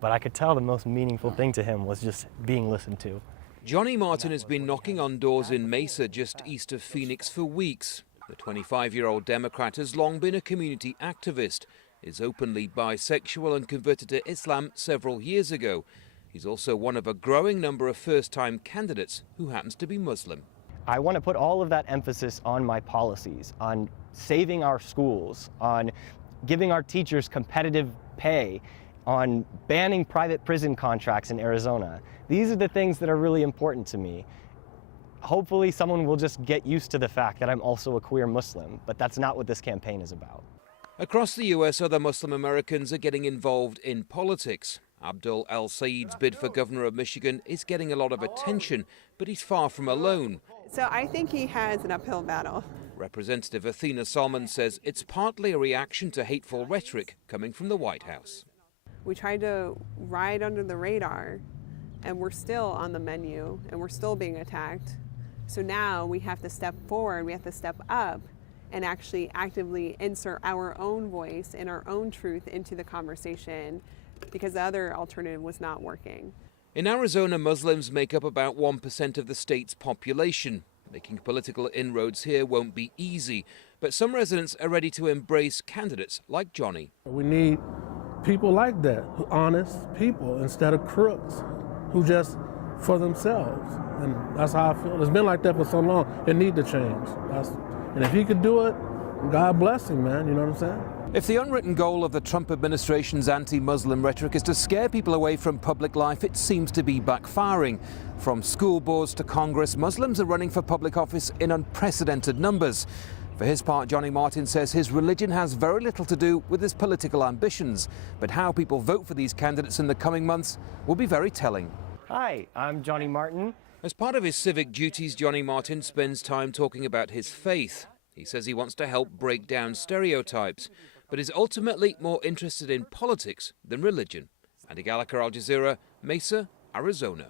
but I could tell the most meaningful thing to him was just being listened to. Johnny Martin has been knocking on doors in Mesa, just east of Phoenix, for weeks. The 25-year-old Democrat has long been a community activist, is openly bisexual and converted to Islam several years ago. He's also one of a growing number of first-time candidates who happens to be Muslim. I want to put all of that emphasis on my policies, on saving our schools, on giving our teachers competitive pay, on banning private prison contracts in Arizona. These are the things that are really important to me. Hopefully someone will just get used to the fact that I'm also a queer Muslim, but that's not what this campaign is about. Across the US, other Muslim Americans are getting involved in politics. Abdul El-Sayed's bid for governor of Michigan is getting a lot of attention, but he's far from alone. So I think he has an uphill battle. Representative Athena Solomon says it's partly a reaction to hateful rhetoric coming from the White House. We tried to ride under the radar, and we're still on the menu, and we're still being attacked. So now we have to step forward, we have to step up, and actually actively insert our own voice and our own truth into the conversation, because the other alternative was not working. In Arizona, Muslims make up about 1% of the state's population. Making political inroads here won't be easy, but some residents are ready to embrace candidates like Johnny. We need people like that, honest people, instead of crooks who just for themselves. And that's how I feel. It's been like that for so long. It needs to change. And if he could do it, God bless him, man. You know what I'm saying? If the unwritten goal of the Trump administration's anti-Muslim rhetoric is to scare people away from public life, it seems to be backfiring. From school boards to Congress, Muslims are running for public office in unprecedented numbers. For his part, Johnny Martin says his religion has very little to do with his political ambitions, but how people vote for these candidates in the coming months will be very telling. Hi, I'm Johnny Martin. As part of his civic duties, Johnny Martin spends time talking about his faith. He says he wants to help break down stereotypes, but is ultimately more interested in politics than religion. Andy Gallagher, Al Jazeera, Mesa, Arizona.